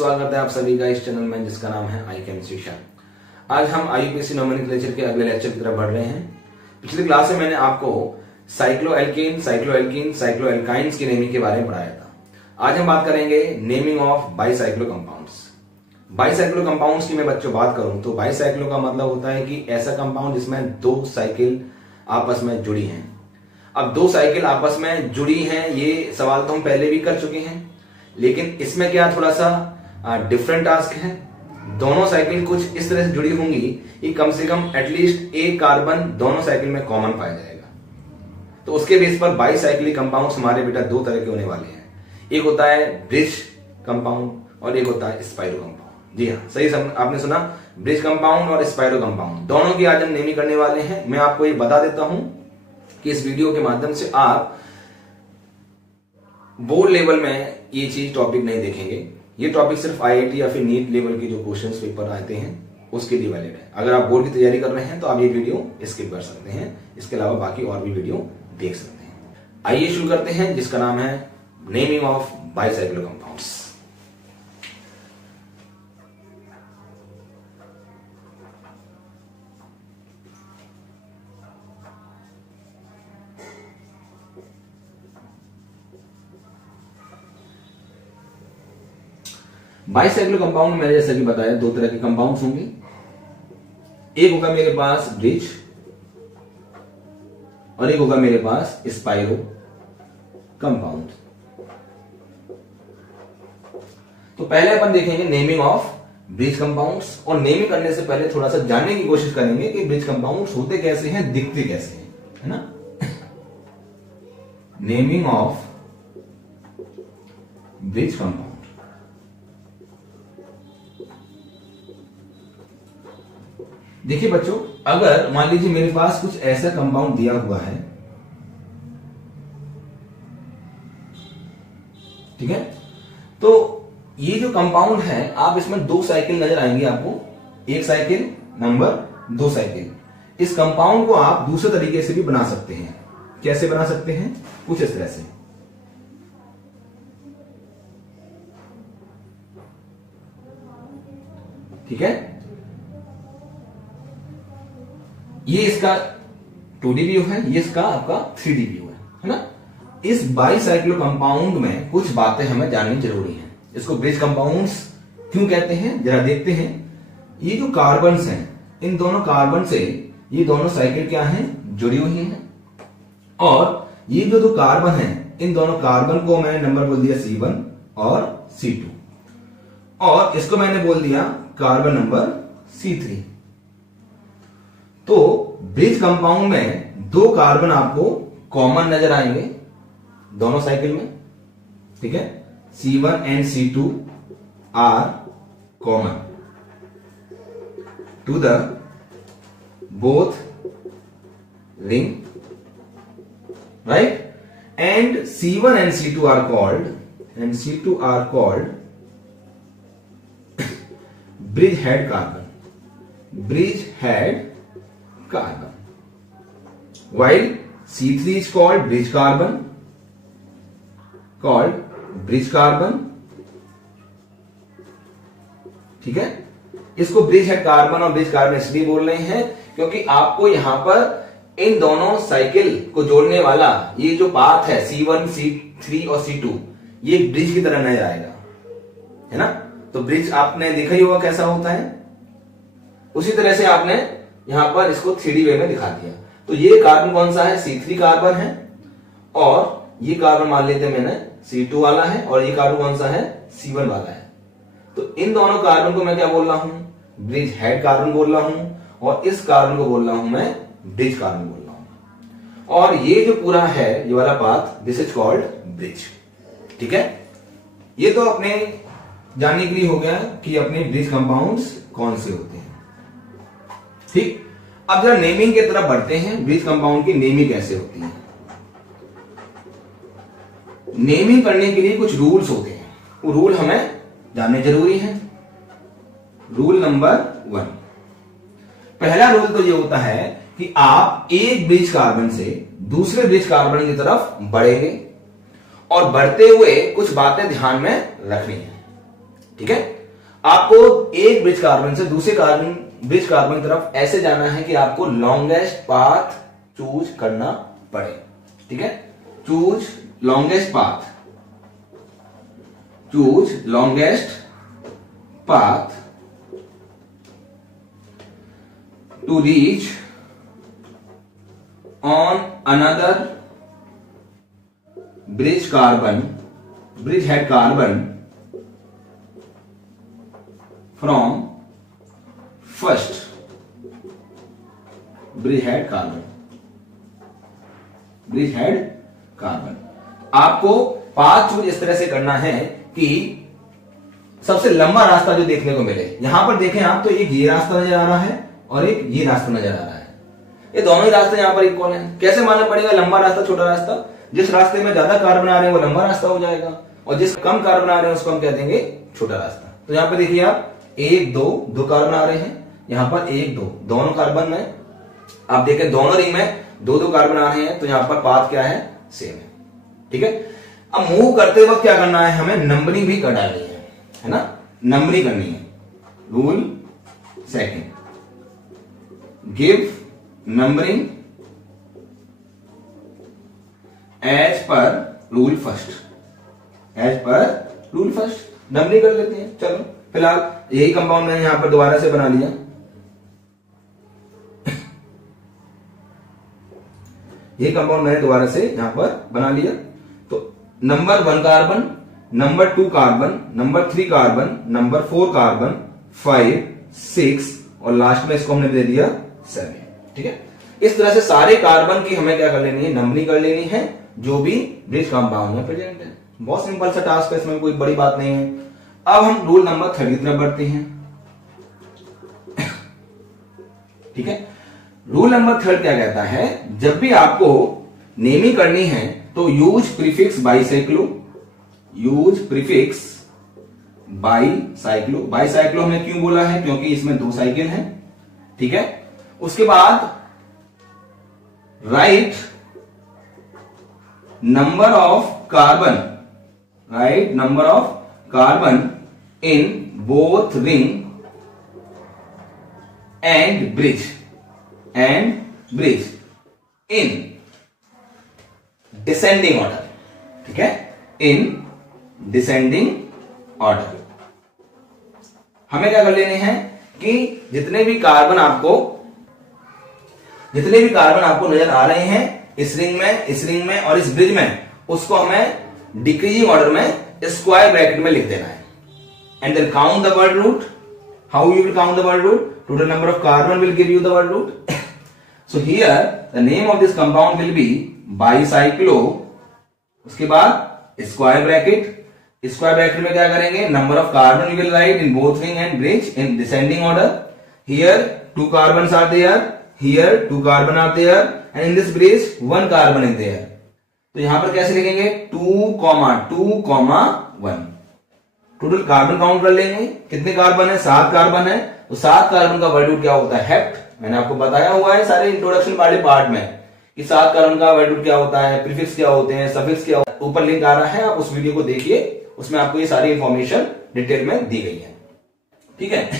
स्वागत है आप सभी का इस चैनल में जिसका नाम है आई कैन शिक्षा। आज हम आईयूपीएसी नोमेनक्लेचर के अगले लेक्चर की तरफ बढ़ रहे हैं। पिछली क्लास में मैंने आपको साइक्लोएल्केन, साइक्लोएल्कीन, साइक्लोएल्काइंस की नेमिंग के बारे में पढ़ाया था। आज हम बात करेंगे naming of bicyclo compounds. Bicyclo compounds की मैं बच्चों बात करूं तो बाईसाइक्लो का मतलब होता है कि ऐसा कंपाउंड जिसमें दो साइकिल आपस में जुड़ी हैं। अब दो साइकिल आपस में जुड़ी हैं, ये सवाल तो हम पहले भी कर चुके हैं, लेकिन इसमें क्या थोड़ा सा डिफरेंट टास्क है। दोनों साइकिल कुछ इस तरह से जुड़ी होंगी कि कम से कम एटलीस्ट एक कार्बन दोनों साइकिल में कॉमन पाया जाएगा। तो उसके बेस पर बाईसाइक्लिक कंपाउंड्स हमारे बेटा दो तरह के होने वाले हैं। एक होता है ब्रिज कंपाउंड और एक होता है स्पाइरो कंपाउंड। जी हाँ, सही आपने सुना, ब्रिज कंपाउंड और स्पाइरो कंपाउंड दोनों की आज हम नेमिंग करने वाले हैं। मैं आपको ये बता देता हूं कि इस वीडियो के माध्यम से आप बोर्ड लेवल में ये चीज टॉपिक नहीं देखेंगे। ये टॉपिक सिर्फ आईआईटी या फिर नीट लेवल के जो क्वेश्चंस पेपर आते हैं उसके लिए वैलिड है। अगर आप बोर्ड की तैयारी कर रहे हैं तो आप ये वीडियो स्किप कर सकते हैं, इसके अलावा बाकी और भी वीडियो देख सकते हैं। आइए शुरू करते हैं, जिसका नाम है naming of bicyclo compounds. Bicyclo compound मैंने जैसा कि बताया दो तरह के कंपाउंड्स होंगे। एक होगा मेरे पास ब्रिज और एक होगा मेरे पास स्पाइरो कंपाउंड। तो पहले अपन देखेंगे नेमिंग ऑफ ब्रिज कंपाउंड्स, और नेमिंग करने से पहले थोड़ा सा जानने की कोशिश करेंगे कि ब्रिज कंपाउंड्स होते कैसे हैं, दिखते कैसे हैं, है ना। Naming of bridge compound. देखिए बच्चों, अगर मान लीजिए मेरे पास कुछ ऐसा कंपाउंड दिया हुआ है, ठीक है, तो ये जो कंपाउंड है आप इसमें दो साइकिल नजर आएंगे आपको, एक साइकिल नंबर दो साइकिल। इस कंपाउंड को आप दूसरे तरीके से भी बना सकते हैं। कैसे बना सकते हैं? कुछ इस तरह से। ठीक है, ये इसका 2D व्यू है, ये इसका आपका 3D व्यू है ना। इस बाईसाइक्लो कंपाउंड में कुछ बातें हमें जाननी जरूरी हैं। इसको ब्रिज कंपाउंड्स क्यों कहते हैं, जरा देखते हैं। ये जो कार्बन्स हैं, इन दोनों कार्बन से ये दोनों साइकिल क्या हैं, जुड़ी हुई हैं। और ये जो दो कार्बन हैं, इन दोनों कार्बन को मैंने नंबर बोल दिया C1 और C2, और इसको मैंने बोल दिया कार्बन नंबर C3। तो ब्रिज कंपाउंड में दो कार्बन आपको कॉमन नजर आएंगे दोनों साइकिल में, ठीक है। C1 and C2 are common to the both ring, right. And C1 and C2 are called bridge head carbon, bridge head carbon, while C3 is called bridge carbon, ठीक है। इसको ब्रिज हेड कार्बन और bridge carbon इसलिए बोल रहे हैं क्योंकि आपको यहां पर इन दोनों साइकिल को जोड़ने वाला ये जो पाथ है C1, C3 और C2, ये ब्रिज की तरह नजर आएगा, है ना। तो ब्रिज आपने देखा ही होगा कैसा होता है, उसी तरह से आपने यहां पर इसको 3D वे में दिखा दिया। तो ये कार्बन कौन सा है, C3 कार्बन है, और ये कार्बन मान लेते हैं मैंने C2 वाला है, और ये कार्बन कौन सा है, C1 वाला है। तो इन दोनों कार्बन को मैं क्या बोल रहा हूं, ब्रिज हेड कार्बन बोल रहा हूं, और इस कार्बन को बोल रहा हूं मैं ब्रिज कार्बन बोल रहा हूं। और ये जो पूरा है, ये वाला path, this is called bridge, ठीक है। ये तो अपने जानने के लिए हो गया कि अपने ब्रिज कंपाउंड्स कौन से होते हैं, ठीक। अब जरा नेमिंग की तरफ बढ़ते हैं। ब्रिज कंपाउंड की नेमिंग कैसे होती है? नेमिंग करने के लिए कुछ रूल्स होते हैं, वो रूल हमें जानने जरूरी हैं। रूल नंबर 1, पहला रूल तो ये होता है कि आप एक ब्रिज कार्बन से दूसरे ब्रिज कार्बन की तरफ बढ़ेंगे, और बढ़ते हुए कुछ बातें ध्यान में रखनी है, ठीक है। आपको एक ब्रिज कार्बन से दूसरे ब्रिज कार्बन की तरफ ऐसे जाना है कि आपको लॉन्गेस्ट पाथ चूज करना पड़े, ठीक है। Choose longest path, choose longest path to reach on another bridge head carbon from first bridge head carbon. आपको पाथ चूज इस तरह से करना है कि सबसे लंबा रास्ता जो देखने को मिले। यहां पर देखें आप तो एक ये रास्ता नजर आ रहा है और एक ये रास्ता नजर आ रहा है। ये दोनों ही रास्ते यहां पर इक्वल हैं। कैसे मानना पड़ेगा लंबा रास्ता छोटा रास्ता? जिस रास्ते में ज्यादा कार्बन आ रहे हैं वो लंबा रास्ता हो जाएगा और जिस कम कार्बन आ रहे हैं उसको हम क्या देंगे? छोटा रास्ता। तो यहां पर देखिए आप 1 2 कार्बन आ रहे हैं, यहां पर 1 2 दोनों कार्बन में आप देखें दोनों रिंग में 2 कार्बन आ रहे हैं, तो यहां पर पाथ क्या है? सेम है, ठीक है। अब मूव करते वक्त क्या करना है? हमें नंबरिंग भी कर डालनी है ना, नंबरिंग करनी है। Rule second, give numbering as per rule first, numbering कर लेते हैं। चलो फिलहाल यही कंपाउंड मैंने यहां पर दोबारा से बना लिया। ये कंपाउंड मैंने दोबारा से यहां पर बना लिया। तो number 1 carbon, number 2 carbon, number 3 carbon, number 4 carbon, 5 6 और लास्ट में इसको हमने दे दिया 7, ठीक है। इस तरह से सारे कार्बन की हमें क्या कर लेनी है? नंबरिंग कर लेनी है जो भी ब्रिज कंपाउंड में प्रेजेंट है। बहुत सिंपल सा टास्क है, इसमें कोई बड़ी बात नहीं है। अब हम रूल नंबर 3 की तरफ बढ़ते हैं, ठीक है। रूल नंबर 3 क्या कहता है? जब भी आपको नेमिंग करनी है तो यूज प्रीफिक्स बाइसाइक्लो, बाइसाइक्लो हमने क्यों बोला है? क्योंकि इसमें 2 साइकिल हैं, ठीक है। उसके बाद right number of carbon in both ring and bridge in descending order, ठीक है, in descending order। हमें क्या कर लेने हैं कि जितने भी कार्बन आपको नजर आ रहे हैं इस रिंग में और इस ब्रिज में, उसको हमें डिक्रीजिंग ऑर्डर में स्क्वायर ब्रैकेट में लिख देना है। And then count the word root. How you will count the word root? Total number of carbon will give you the word root. So here the name of this compound will be bicyclo. उसके बाद square bracket में क्या करेंगे? Number of carbon you will write in both ring and bridge in descending order. Here 2 carbons are there, here 2 carbon are there, and in this bridge 1 carbon is there. तो यहां पर कैसे लिखेंगे? 2,1। Total carbon count कर लेंगे, कितने carbon है? 7 carbon है। तो 7 कार्बन का वर्ड रूट क्या होता है? हेप्ट। मैंने आपको बताया हुआ है सारे इंट्रोडक्शन वाले पार्ट में कि 7 कार्बन का वर्ड रूट क्या होता है, प्रीफिक्स क्या होते हैं, सफिक्स क्या होता है। ऊपर लिंक आ रहा है, आप उस वीडियो को देखिए, उसमें आपको ये सारी इंफॉर्मेशन डिटेल में दी गई है, ठीक है।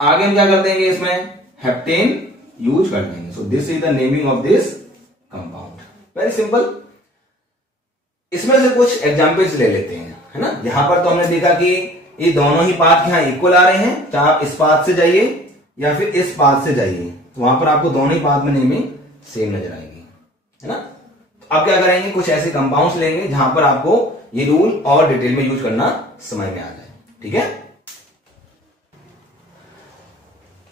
आगे हम क्या कर देंगे? इसमें हेप्टेन यूज कर देंगे। So this is the naming of this compound, very simple. इसमें से कुछ एग्जाम्पल्स ले लेते हैं, है ना। यहां पर तो हमने देखा कि ये दोनों ही पाथ यहां इक्वल आ रहे हैं, चाहे आप इस पाथ से जाइए या फिर इस पाथ से जाइए, तो वहां पर आपको दोनों ही पाथ में नेमिंग सेम नजर आएगी, है ना। तो अब क्या करेंगे? कुछ ऐसे कंपाउंड्स लेंगे जहां पर आपको ये रूल और डिटेल में यूज करना समझ में आ जाए, ठीक है।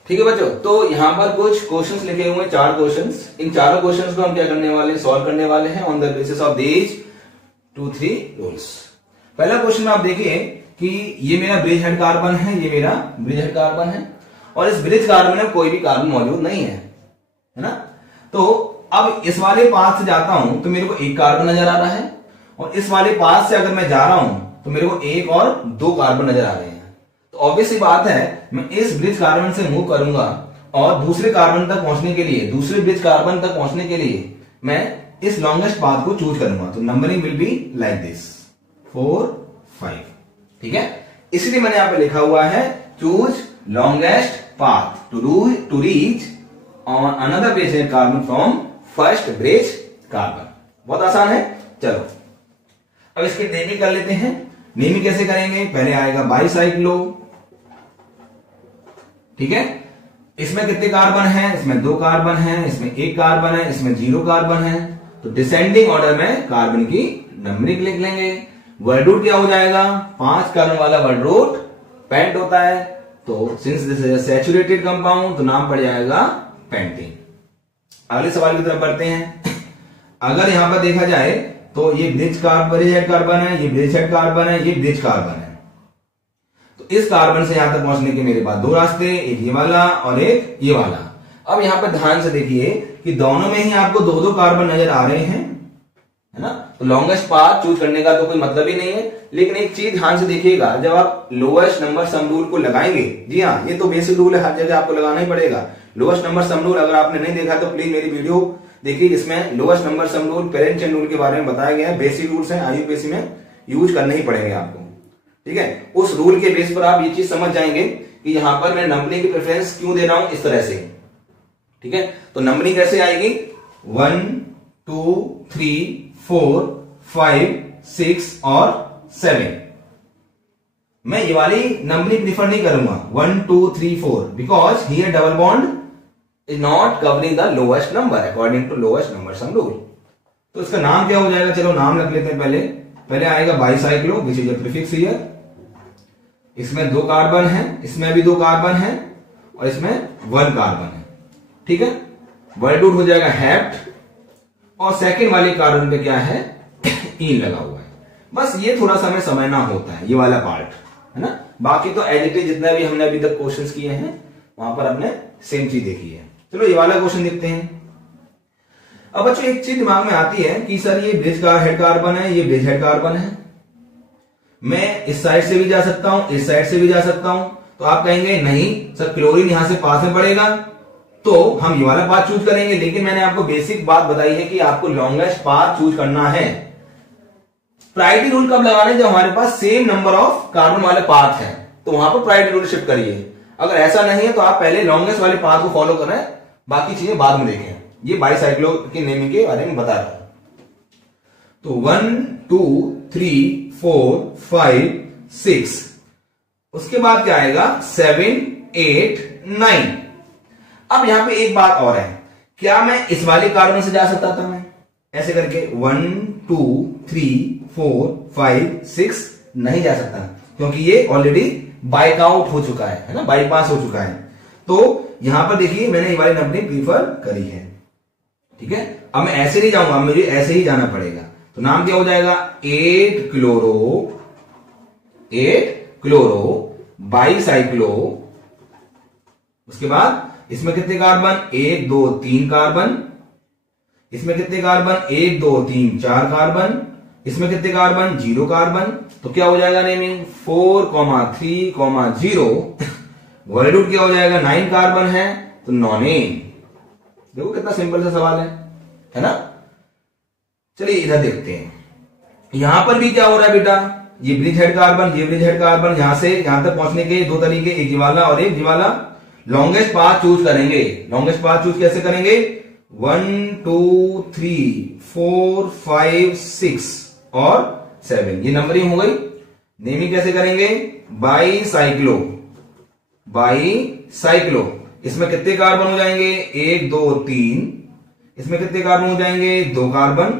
ठीक है बच्चों, तो यहां पर कुछ क्वेश्चंस लिखे हुए हैं, 4 क्वेश्चंस। इन चारों क्वेश्चंस को हम क्या करने वाले? सॉल्व करने वाले हैं on the basis of these 2-3 rules. पहला क्वेश्चन में आप देखिए कि ये मेरा ब्रिज हेड कार्बन है, ये मेरा ब्रिज हेड कार्बन है, और इस ब्रिज कार्बन में कोई भी कार्बन मौजूद नहीं है ना। तो अब इस वाले पाथ से जाता हूं तो मेरे को 1 कार्बन नजर आ रहा है, और इस वाले पाथ से अगर मैं जा रहा हूं तो मेरे को 1 और 2 कार्बन नजर आ रहे हैं। तो ऑब्वियस सी बात है, मैं इस ब्रिज कार्बन से मूव करूंगा और दूसरे कार्बन तक पहुंचने के लिए, दूसरे ब्रिज कार्बन तक पहुंचने के लिए मैं इस लॉन्गेस्ट पाथ को चूज करूंगा। तो numbering will be like this 4 5, ठीक है। इसलिए मैंने यहां पे लिखा हुआ है choose longest path to reach on another bridge head carbon from first bridge carbon. बहुत आसान है। चलो अब इसकी नेमिंग कर लेते हैं। नेमिंग कैसे करेंगे? पहले आएगा बाईसाइक्लो, ठीक है। इसमें कितने कार्बन हैं? इसमें 2 कार्बन हैं, इसमें 1 कार्बन है, इसमें 0 कार्बन है। तो डिसेंडिंग ऑर्डर में कार्बन की नंबरिंग लिख लेंगे। वर्ड रूट क्या हो जाएगा? 5 कार्बन वाला वर्ड रूट पेंट होता है, तो since this is saturated compound तो नाम पड़ जाएगा पेंटीन। अगले सवाल की तरफ बढ़ते हैं। अगर यहां पर देखा जाए तो ये ब्रिज कार्बन है, ये ब्रिज हेड कार्बन है, ये ब्रिज कार्बन है। तो इस कार्बन से यहां तक पहुंचने के मेरे पास 2 रास्ते, एक ये वाला और एक ये वाला। अब यहां पर ध्यान से देखिए कि दोनों में ही आपको 2-2 कार्बन नजर आ रहे हैं, है ना। तो लॉन्गेस्ट पाथ चूज करने का तो कोई मतलब ही नहीं है। लेकिन एक चीज ध्यान से देखिएगा, जब आप लोएस्ट नंबर सम रूल को लगाएंगे, जी हाँ ये तो बेसिक रूल है, हर जगह आपको लगाना ही पड़ेगा। लोएस्ट नंबर सम रूल अगर आपने नहीं देखा तो प्लीज मेरी वीडियो देखिए, जिसमें lowest number sum rule, parent chain rule के बारे में बताया गया है। बेसिक रूल्स हैं, आईयूपीएससी में यूज करने ही पड़ेंगे आपको, ठीक है। उस रूल के बेस पर आप ये चीज समझ जाएंगे कि यहां पर मैं नंबरिंग की प्रेफरेंस क्यों दे रहा हूं इस तरह से, ठीक है। तो नंबरिंग कैसे आएगी? 1 2 3 4 5 6 और 7। मैं ये वाली नंबरिंग प्रीफर नहीं करूंगा 1 2 3 4 because here double bond is not covering the lowest number according to lowest number sum rule. तो इसका नाम क्या हो जाएगा? चलो नाम रख लेते हैं। पहले आएगा bicyclo which is a prefix here. इसमें 2 कार्बन है, इसमें भी 2 कार्बन है और इसमें 1 कार्बन है, ठीक है। वर्ड रूट हो जाएगा हेप्ट और सेकंड वाले कार्बन पे क्या है? ईन लगा हुआ है। बस ये थोड़ा सा हमें समझना होता है, ये वाला पार्ट, है ना। बाकी तो एडिटिव जितना भी हमने अभी तक क्वेश्चंस किए हैं वहां पर हमने सेम चीज देखी है। चलो ये वाला क्वेश्चन देखते हैं। अब बच्चों एक चीज दिमाग में आती है कि सर ये ब्रिज का हेड कार्बन है, ये ब्रिज हेड कार्बन है, मैं इस साइड से भी जा सकता हूं, इस साइड से भी जा सकता हूं। तो आप कहेंगे नहीं सर क्लोरीन यहां से पास में पड़ेगा तो हम ये वाला पाथ चूज करेंगे। लेकिन मैंने आपको बेसिक बात बताई है कि आपको लॉन्गेस्ट पाथ चूज करना है। प्रायोरिटी रूल कब लगाना है? जब हमारे पास सेम नंबर ऑफ कार्बन वाले पाथ है तो वहां पर प्रायोरिटी रूल शिफ्ट करिए। अगर ऐसा नहीं है तो आप पहले लॉन्गेस्ट वाले पाथ को फॉलो करें, बाकी चीजें बाद में देखें। ये बाईसाइक्लो की नेमिंग के बारे में बता रहा हूं। तो 1 2 3 4 5 6, उसके बाद क्या आएगा? 7 8 9। अब यहां पे एक बात और है, क्या मैं इस वाले कार्बन से जा सकता था? मैं ऐसे करके 1 2 3 4 5 6 नहीं जा सकता क्योंकि ये ऑलरेडी बाइक आउट हो चुका है ना, बाईपास हो चुका है। तो यहां पर देखिए मैंने ये वाली नंबरिंग प्रीफर करी है, ठीक है। अब मैं ऐसे नहीं जाऊंगा, मुझे ऐसे ही जाना पड़ेगा। तो नाम क्या हो जाएगा? 8 क्लोरो बाईसाइक्लो। उसके बाद इसमें कितने कार्बन? 1 2 3 कार्बन। इसमें कितने कार्बन? 1 2 3 4 कार्बन। इसमें कितने कार्बन? 0 कार्बन। तो क्या हो जाएगा नेमिंग? 4 3 0। वर्ड रूट क्या हो जाएगा? 9 कार्बन है तो नॉनेन। देखो कितना सिंपल सा सवाल है ना। चलिए इधर देखते हैं। यहां पर भी क्या हो रहा है बेटा? ये ब्रिज हेड कार्बन, ये ब्रिज हेड कार्बन, यहां से यहां तक पहुंचने के 2 तरीके, एक ये वाला और एक ये वाला। लॉन्गेस्ट पाथ चूज करेंगे। लॉन्गेस्ट पाथ चूज कैसे करेंगे? 1 2 3 4 5 6 और 7, ये नंबरिंग हो गई। नेमिंग कैसे करेंगे? बाईसाइक्लो। इसमें कितने कार्बन हो जाएंगे? 1 2 3। इसमें कितने कार्बन हो जाएंगे? 2 कार्बन।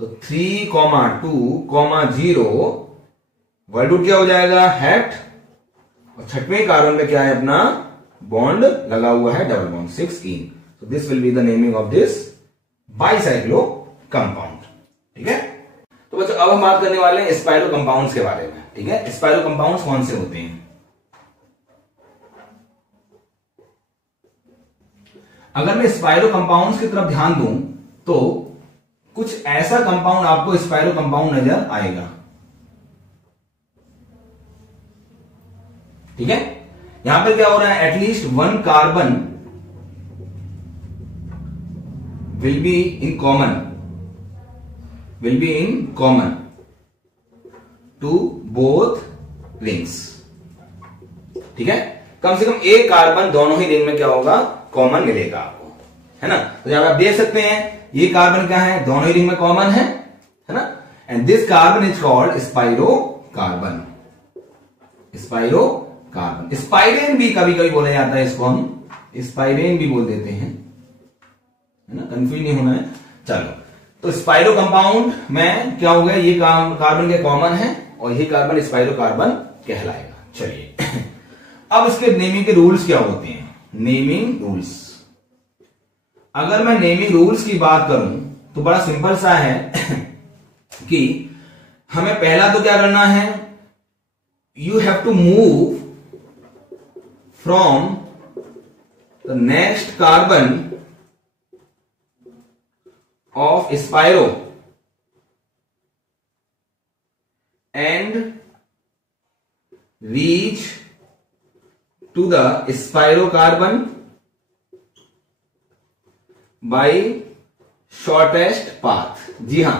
तो 3 2 0। वर्ड रूट क्या हो जाएगा? हेट। और छठवें कार्बन पे क्या है अपना? बॉन्ड लगा हुआ है, double bond 6 in. So this will be the naming of this bicyclo compound, ठीक है। तो बच्चों अब हम बात करने वाले हैं स्पाइरो कंपाउंड्स के बारे में, ठीक है। स्पाइरो कंपाउंड्स कौन से होते हैं? अगर मैं स्पाइरो कंपाउंड्स की तरफ ध्यान दूं तो कुछ ऐसा कंपाउंड आपको स्पाइरो कंपाउंड नजर आएगा, ठीक है। यहां पर क्या हो रहा है? At least 1 carbon will be in common to both rings, ठीक है, कम से कम एक कार्बन दोनों ही रिंग में क्या होगा, कॉमन मिलेगा आपको, है ना। तो जब आप देख सकते हैं ये कार्बन क्या है, दोनों ही रिंग में कॉमन है ना। And this carbon is called spiro carbon. Spiro carbon, spirane भी कभी कभी बोला जाता है, इसको हम स्पाइरेन भी बोल देते हैं, है ना, कंफ्यूज नहीं होना है। चलो, तो स्पाइरो कंपाउंड में क्या हो गया, ये कार्बन के कॉमन है और ये कार्बन स्पाइरो कार्बन कहलाएगा। चलिए अब इसके नेमिंग के रूल्स क्या होते हैं, नेमिंग रूल्स। अगर मैं नेमिंग रूल्स की बात करूं तो बड़ा सिंपल सा है कि हमें पहला तो क्या करना है, you have to move from the next carbon of spiro and reach to the spiro carbon by shortest path. जी हां,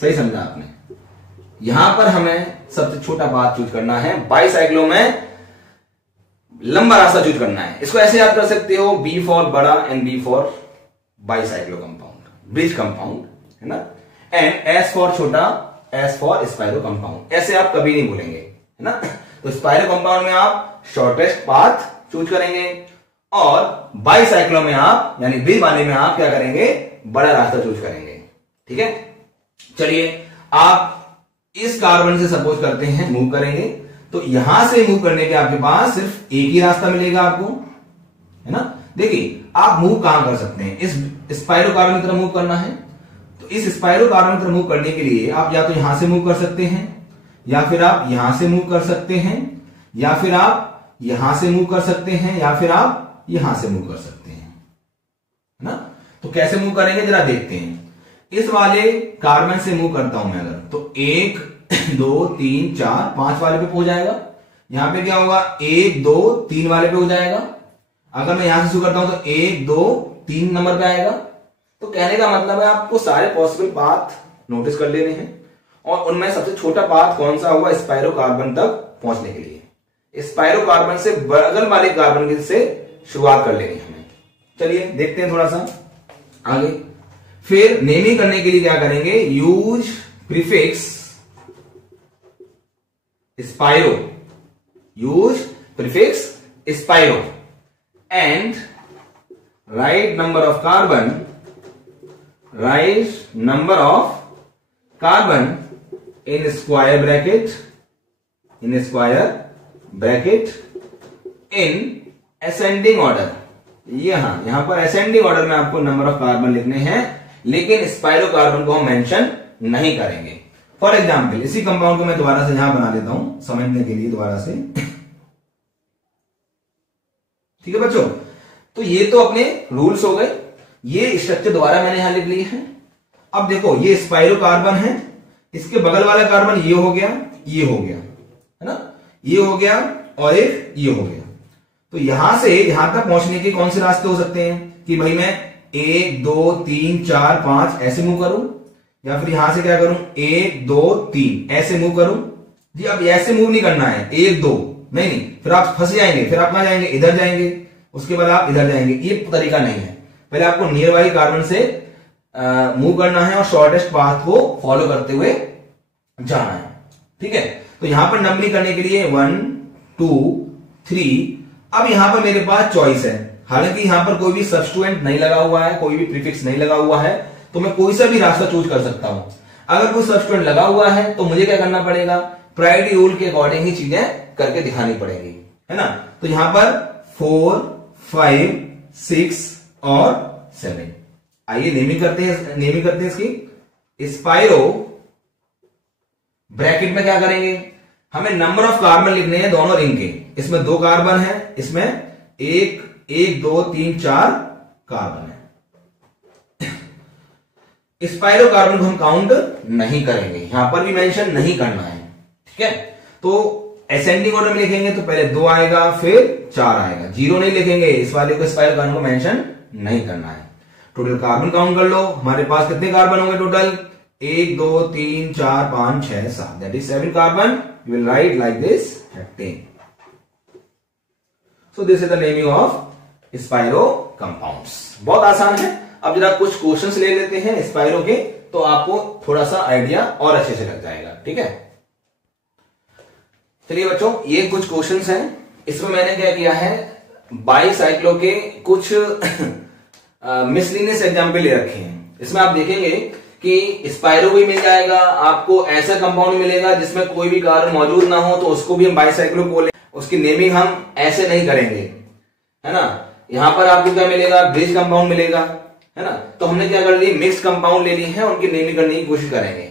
सही समझा आपने। यहां पर हमें सबसे छोटा पाथ चूज करना है, बाईसाइक्लो में लंबा रास्ता चूज करना है। इसको ऐसे याद कर सकते हो, बी फॉर बड़ा and B for bicyclo compound, bridge compound, है ना। एंड एस फॉर छोटा, एस फॉर स्पाइरो कंपाउंड। ऐसे आप कभी नहीं बोलेंगे, है ना। तो स्पाइरो कंपाउंड में आप शॉर्टेस्ट पाथ चूज करेंगे और बाईसाइक्लो में आप यानी ब्रिज वाले में आप क्या करेंगे, बड़ा रास्ता चूज करेंगे। ठीक है, चलिए आप इस कार्बन से सपोज करते हैं मूव करेंगे, तो यहां से मूव करने के आपके पास सिर्फ एक ही रास्ता मिलेगा आपको, है ना। देखिए आप मूव कहां कर सकते हैं, इस स्पाइरो कार्बन की तरफ मूव करना है, तो इस स्पाइरो कार्बन की तरफ मूव करने के लिए आप या तो यहां से मूव कर सकते हैं, या फिर आप यहां से मूव कर सकते हैं, या फिर आप यहां से मूव कर सकते हैं, या फिर आप यहां से मूव कर सकते हैं, है ना। तो कैसे मूव करेंगे जरा देखते हैं। इस वाले कार्बन से मूव करता हूं मैं अगर, तो 1 2 3 4 5 वाले पे हो जाएगा। यहां पे क्या होगा, 1 2 3 वाले पे हो जाएगा। अगर मैं यहां से शुरू करता हूं तो 1 2 3 नंबर पे आएगा। तो कहने का मतलब है आपको सारे पॉसिबल पाथ नोटिस कर लेने हैं और उनमें सबसे छोटा पाथ कौन सा होगा, स्पाइरो कार्बन तक पहुंचने के लिए स्पाइरो कार्बन से बगल वाले कार्बन से शुरुआत कर लेनी है हमें। चलिए देखते हैं थोड़ा सा आगे। फिर नेमिंग करने के लिए क्या करेंगे, use prefix spiro, use prefix spiro and right number of carbon, right number of carbon in square bracket, in square bracket in ascending order. यहां पर असेंडिंग ऑर्डर में आपको नंबर ऑफ कार्बन लिखने हैं, लेकिन स्पाइरो कार्बन को हम mention नहीं करेंगे। फॉर एग्जाम्पल इसी कंपाउंड को मैं दोबारा से यहां बना देता हूं समझने के लिए दोबारा से। ठीक है बच्चों, तो ये तो अपने रूल्स हो गए, ये स्ट्रक्चर दोबारा मैंने यहां लिख लिए हैं। अब देखो ये स्पाइरो कार्बन है, इसके बगल वाला कार्बन ये हो गया, ये हो गया, है ना, ये हो गया और एक ये हो गया। तो यहां से यहां तक पहुंचने के कौन से रास्ते हो सकते हैं कि भाई मैं 1 2 3 4 5 ऐसे मूव करूं, या फिर यहां से क्या करूं 1 2 3 ऐसे मूव करूं। जी अब ऐसे मूव नहीं करना है 1 2 नहीं, फिर आप फंस जाएंगे, फिर आप कहां जाएंगे, इधर जाएंगे, उसके बाद आप इधर जाएंगे। ये तरीका नहीं है। पहले आपको नियर बाई कार्बन से मूव करना है और शॉर्टेस्ट पाथ को फॉलो करते हुए जाना है। ठीक है, तो यहां पर नंबरिंग करने के लिए 1 2 3। अब यहां पर मेरे पास चॉइस है, हालांकि यहां पर कोई भी सब्स्टिट्यूएंट नहीं लगा हुआ है, कोई भी प्रीफिक्स नहीं लगा हुआ है, तो मैं कोई सा भी रास्ता चूज कर सकता हूं। अगर कोई सब्स्टिट्यूएंट लगा हुआ है तो मुझे क्या करना पड़ेगा, प्रायोरिटी रूल के अकॉर्डिंग ही चीजें करके दिखानी पड़ेगी, है ना। तो यहां पर 4 5 6 और 7। आइए नेमिंग करते हैं इसकी। स्पाइरो ब्रैकेट में क्या करेंगे, हमें नंबर ऑफ कार्बन लिखने हैं दोनों रिंग के। इसमें 2 कार्बन है, इसमें 1 2 3 4 कार्बन है। स्पाइरो कार्बन को हम काउंट नहीं करेंगे, यहां पर भी मेंशन नहीं करना है। ठीक है, तो असेंडिंग ऑर्डर में लिखेंगे तो पहले 2 आएगा फिर 4 आएगा, 0 नहीं लिखेंगे, इस वाले को स्पाइरो कार्बन को मेंशन नहीं करना है। टोटल कार्बन काउंट कर लो, हमारे पास कितने कार्बन होंगे total, 1 2 3 4 5 6 7, that is 7 carbon. You will write like this 10। So this is the naming of spiro compounds. बहुत आसान है। अब जरा कुछ क्वेश्चंस ले लेते हैं स्पाइरो के, तो आपको थोड़ा सा आइडिया और अच्छे से लग जाएगा। ठीक है, चलिए बच्चों, ये कुछ क्वेश्चंस हैं। इसमें मैंने क्या किया है, बाईसाइक्लो के कुछ मिसलिनियस एग्जाम्पल ले रखे हैं। इसमें आप देखेंगे कि स्पाइरो भी मिल जाएगा, आपको ऐसा कंपाउंड मिलेगा जिसमें कोई भी कार्बन मौजूद ना हो, तो उसको भी हम बाईसाइक्लो बोले। उसकी नेमिंग हम ऐसे नहीं करेंगे, है ना। यहां पर आपको क्या मिलेगा, ब्रिज कंपाउंड मिलेगा, है ना। तो हमने क्या कर लिया, मिक्स कंपाउंड ले लिए हैं, उनकी नेमिंग करने की कोशिश करेंगे।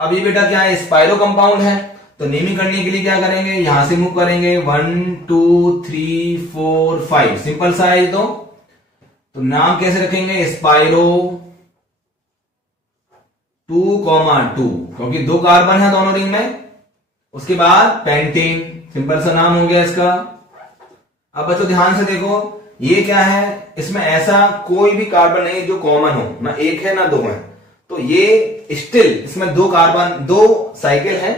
अब ये बेटा क्या है, स्पाइरो कंपाउंड है, तो नेमिंग करने के लिए क्या करेंगे, यहां से मूव करेंगे 1 2 3 4 5, सिंपल सा है। तो नाम कैसे रखेंगे, स्पाइरो 2,2, क्योंकि 2 कार्बन है दोनों रिंग में। उसके बाद पेंटेन, सिंपल सा नाम हो गया इसका। अब बच्चों ध्यान से देखो, ये क्या है, इसमें ऐसा कोई भी कार्बन नहीं जो कॉमन हो, ना एक है ना 2 है। तो ये स्टिल इसमें 2 कार्बन 2 साइकिल है,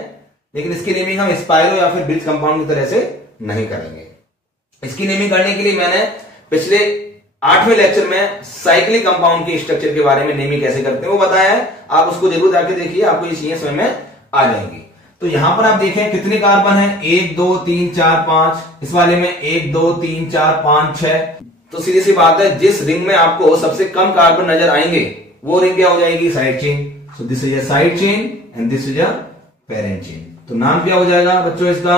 लेकिन इसकी नेमिंग हम स्पाइरो या फिर ब्रिज कंपाउंड की तरह से नहीं करेंगे। इसकी नेमिंग करने के लिए मैंने पिछले 8वें लेक्चर में साइक्लिक कंपाउंड के स्ट्रक्चर के बारे में नेमिंग कैसे करते हैं वो बताया है। आप उसको जरूर जाके देखिए, आपको ये चीजें समझ में आ जाएंगी। तो यहां पर आप देखें कितने कार्बन है, 1 2 3 4 5। इस वाले में 1 2 3 4 5 6। तो सीधी सी बात है, जिस रिंग में आपको सबसे कम कार्बन नजर आएंगे वो रिंग क्या हो जाएगी, side chain. So this is a side chain and this is a parent chain. तो नाम क्या हो जाएगा बच्चों इसका,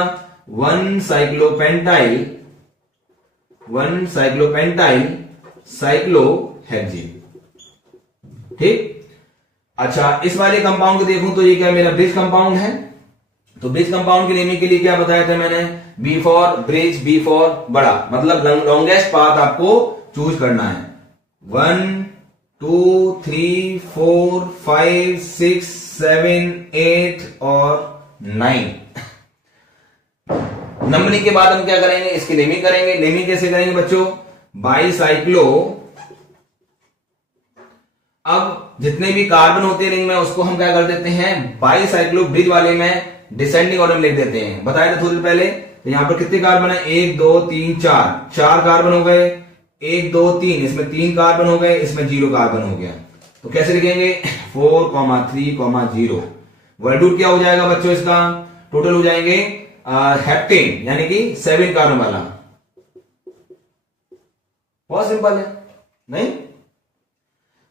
1 साइक्लोपेंटाइल साइक्लोहेक्सेन। ठीक। अच्छा, इस वाले कंपाउंड को देखूं तो ये क्या मेरा ब्रिज कंपाउंड है। तो ब्रिज कंपाउंड की नेमिंग के लिए क्या बताया था मैंने, B for bridge, B for बड़ा, मतलब लॉन्गेस्ट पाथ आपको चूज करना है। 1 2 3 4 5 6 7 8 और 9। नंबरिंग के बाद हम क्या करेंगे, इसकी नेमिंग करेंगे। नेमिंग कैसे करेंगे बच्चों, बाईसाइक्लो। अब जितने भी कार्बन होते हैं रिंग में उसको हम क्या कर देते हैं, बाईसाइक्लो ब्रिज वाले में डिसेंडिंग ऑर्डर में लिख देते हैं। बताया था थोड़ी देर पहले। तो यहां पर कितने कार्बन है, 1 2 3 4 कार्बन हो गए। 1 2 3, इसमें 3 कार्बन हो गए, इसमें 0 कार्बन हो गया। तो कैसे लिखेंगे, 4,3,0। वर्ल्ड क्या हो जाएगा बच्चों, इसका टोटल हो जाएंगे हेप्टेन, यानी कि 7 कार्बन वाला। बहुत सिंपल है नहीं।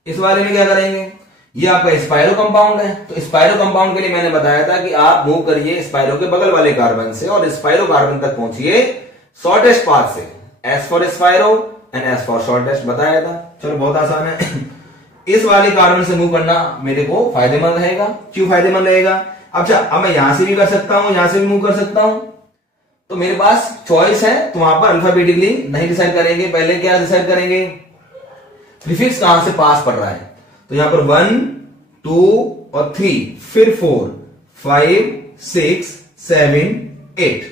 इस वाले में क्या करेंगे, ये आपका स्पाइरो कंपाउंड है। तो स्पाइरो कंपाउंड के लिए मैंने बताया था कि आप मूव करिए स्पाइरो के बगल वाले कार्बन से और स्पाइरो कार्बन तक पहुंचिए शॉर्टेस्ट पाथ से। S for spiro and S for shortest बताया था। चलो बहुत आसान है। इस वाले कार्बन से मूव करना मेरे को फायदेमंद रहेगा। क्यों फायदेमंद रहेगा, अच्छा अब मैं यहां से भी कर सकता हूं, यहां से भी मूव कर सकता हूं। तो मेरे पास चॉइस है, तो वहां पर अल्फाबेटिकली नहीं डिसाइड करेंगे, पहले क्या डिसाइड करेंगे, प्रीफिक्स कहां से पास पड़ रहा है। तो यहां पर 1 2 और 3, फिर 4 5 6 7 8।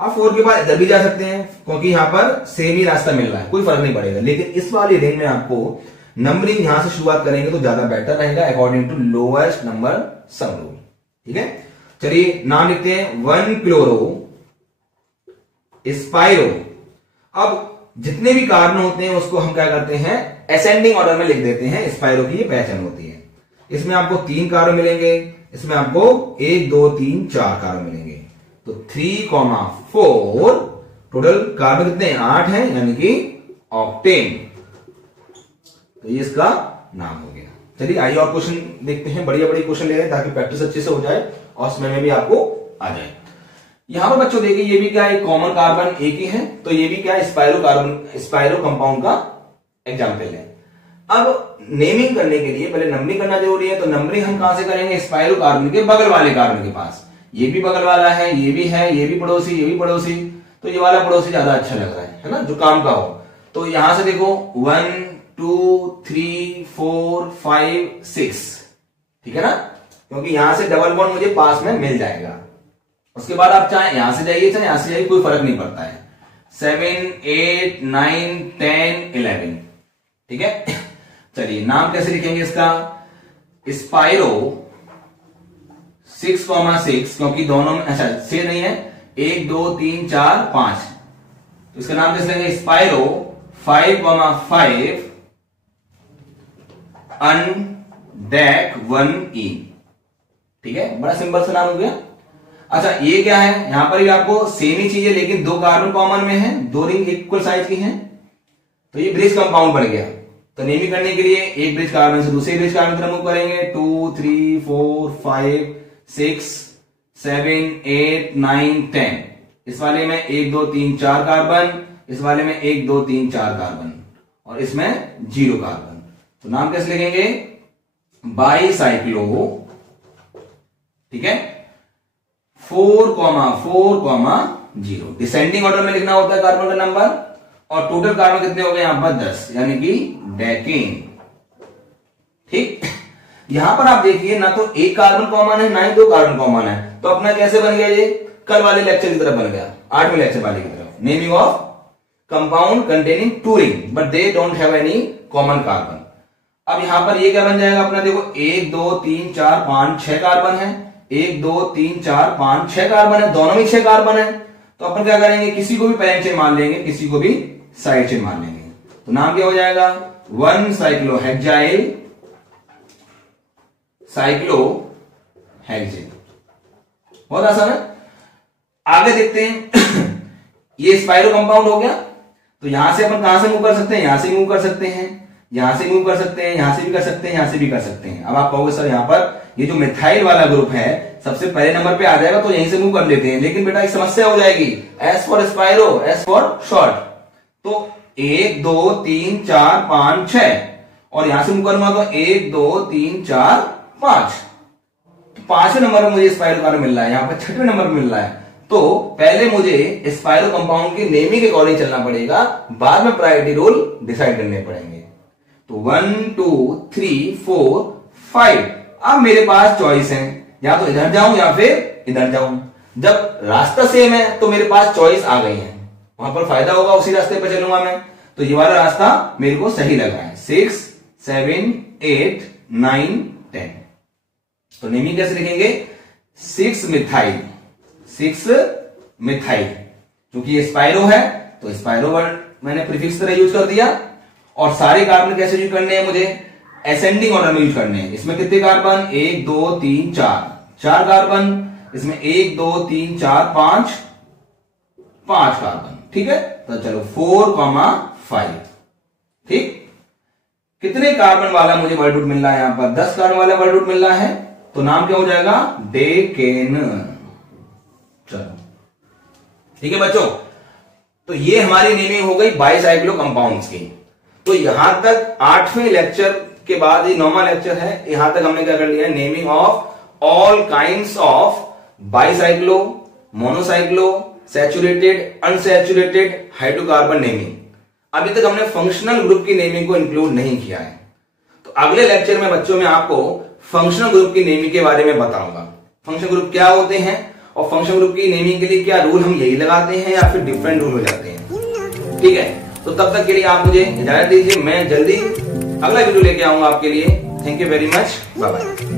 आप 4 के बाद इधर भी जा सकते हैं, क्योंकि यहां पर सेम ही रास्ता मिल रहा है, कोई फर्क नहीं पड़ेगा। लेकिन इस वाली रेंज में आपको नंबरिंग यहां से शुरुआत करेंगे तो ज्यादा बेटर रहेगा, according to lowest number sum rule. ठीक है, चलिए नाम लिखते हैं 1 क्लोरो स्पाइरो। अब जितने भी कार्बन होते हैं उसको हम क्या करते हैं, असेंडिंग ऑर्डर में लिख देते हैं। स्पाइरो की ये पहचान होती है। इसमें आपको 3 कार्बन मिलेंगे, इसमें आपको 1 2 3 4 कार्बन मिलेंगे। तो 3,4 टोटल कार्बन कितने हैं, 8 हैं, यानी कि ऑक्टेन। तो ये इसका नाम हो गया। चलिए आइए और क्वेश्चन देखते हैं, बढ़िया बढ़िया क्वेश्चन ले रहे हैं ताकि प्रैक्टिस अच्छे से हो जाए और समय में भी आपको आ जाए। यहां पर बच्चों देखिए, ये भी क्या एक कॉमन कार्बन एक ही है, तो ये भी क्या स्पाइरो कंपाउंड का एग्जाम्पल है। अब नेमिंग करने के लिए पहले नंबरिंग करना जरूरी है। तो नंबरिंग हम कहां से करेंगे, स्पाइरो कार्बन के बगल वाले कार्बन के पास। ये भी बगल वाला है, ये भी है, ये भी पड़ोसी, ये भी पड़ोसी। तो ये वाला पड़ोसी ज्यादा अच्छा लग रहा है ना, जो काम का हो। तो यहां से देखो 1 2 3 4 5 6, ठीक है ना, क्योंकि यहां से डबल बॉन्ड मुझे पास में मिल जाएगा। उसके बाद आप चाहे यहां से जाइए चाहे यहां से जाइए, कोई फर्क नहीं पड़ता है। 7 8 9 10 11, ठीक है। चलिए नाम कैसे लिखेंगे इसका, स्पाइरो 6,6, क्योंकि दोनों में अच्छा 6 नहीं है, 1 2 3 4 5, तो इसका नाम कैसे लेंगे, स्पाइरो 5,5 अनडेक 1E। ठीक है, बड़ा सिंपल सा नाम हो गया। अच्छा ये क्या है, यहां पर भी आपको सेम ही चीज है लेकिन 2 कार्बन कॉमन में है, 2 रिंग इक्वल साइज की हैं, तो ये ब्रिज कंपाउंड बन गया। तो नेमिंग करने के लिए एक ब्रिज कार्बन से दूसरे ब्रिज कार्बन की तरफ मूव करेंगे, 2 3 4 5 6 7 8 9 10। इस वाले में 1 2 3 4 कार्बन, इस वाले में 1 2 3 4 कार्बन, और इसमें 0 कार्बन। तो नाम कैसे लिखेंगे, बाईसाइक्लो, ठीक है, 4,4,0। डिसेंडिंग ऑर्डर में लिखना होता है कार्बन का नंबर, और टोटल कार्बन कितने हो गए यहां पर 10, यानी कि डेकेन। ठीक, यहां पर आप देखिए ना तो एक कार्बन कॉमन है ना ही 2 कार्बन कॉमन है, तो अपना कैसे बन गया ये, कल वाले लेक्चर की तरफ बन गया, 8वें लेक्चर वाले की तरफ, naming of compound containing 2 ring but they don't have any common carbon. अब यहां पर ये क्या बन जाएगा अपना, देखो 1 2 3 4 5 6 कार्बन है, 1 2 3 4 5 6 कार्बन है, दोनों में 6 कार्बन है, तो अपन क्या करेंगे, किसी को भी पैरेंट चेन मान लेंगे, किसी को भी साइड चेन मान लेंगे। तो नाम क्या हो जाएगा, 1 साइक्लोहेक्साइल साइक्लोहेक्सेन। बहुत आसान है। आगे देखते हैं ये स्पाइरो कंपाउंड हो गया, तो यहां से अपन कहां से मूव कर सकते हैं, यहां से मूव कर सकते हैं, यहां से मूव कर सकते हैं, यहां से भी कर सकते हैं, यहां से भी कर सकते हैं। अब आप कहोगे सर यहां पर ये जो मिथाइल वाला ग्रुप है सबसे पहले नंबर पे आ जाएगा तो यहीं से मूव कर लेते हैं, लेकिन बेटा एक समस्या हो जाएगी, S for spiro, S for short. तो 1 2 3 4 5 6, और यहां से मूव करूंगा तो 1 2 3 4 5, तो 5वें नंबर पर मुझे स्पाइरो कार्बन मिल रहा है, यहां पर 6वें नंबर पर मिल रहा है। तो पहले मुझे स्पाइरो कंपाउंड की नेमिंग के अकॉर्डिंग चलना पड़ेगा, बाद में प्रायोरिटी रोल डिसाइड करने पड़ेंगे। तो 1 2 3 4 5, अब मेरे पास चॉइस है, या तो इधर जाऊं या फिर इधर जाऊं। जब रास्ता सेम है तो मेरे पास चॉइस आ गई है, वहां पर फायदा होगा, उसी रास्ते पर चलूंगा मैं। तो ये वाला रास्ता मेरे को सही लगा है, 6 7 8 9 10। तो नेमिंग कैसे लिखेंगे, 6 मिथाइल, 6 मिथाइल, क्योंकि ये स्पाइरो है तो स्पाइरो वर्ड मैंने प्रीफिक्स तरह यूज कर दिया। और सारे कार्बन कैसे यूज करने हैं, मुझे असेंडिंग ऑर्डर में यूज करने हैं। इसमें कितने कार्बन, 1 2 3 4 कार्बन, इसमें 1 2 3 4 5 कार्बन। ठीक है, तो चलो 4,5। ठीक, कितने कार्बन वाला मुझे वर्ड रूट मिल रहा है, यहां पर 10 कार्बन वाला वर्ड रूट मिल रहा है, तो नाम क्या हो जाएगा, डेकेन। चलो ठीक है बच्चों, तो ये हमारी नेमिंग हो गई बाईसाइक्लो कंपाउंड्स की। तो यहां तक 8वें लेक्चर के बाद ये 9वां लेक्चर है, यहां तक हमने क्या कर लिया, naming of all kinds of bicyclo, monocyclo, saturated, unsaturated hydrocarbon naming. अभी तक हमने फंक्शनल ग्रुप की नेमिंग को इंक्लूड नहीं किया है। तो अगले लेक्चर में बच्चों में आपको फंक्शनल ग्रुप की नेमिंग के बारे में बताऊंगा, फंक्शनल ग्रुप क्या होते हैं और फंक्शनल ग्रुप की नेमिंग के लिए क्या रूल हम यही लगाते हैं या फिर डिफरेंट रूल हो जाते हैं। ठीक है, तो तब तक के लिए आप मुझे इजाजत दीजिए, मैं जल्दी अगला वीडियो लेके आऊंगा आपके लिए। Thank you very much, bye bye.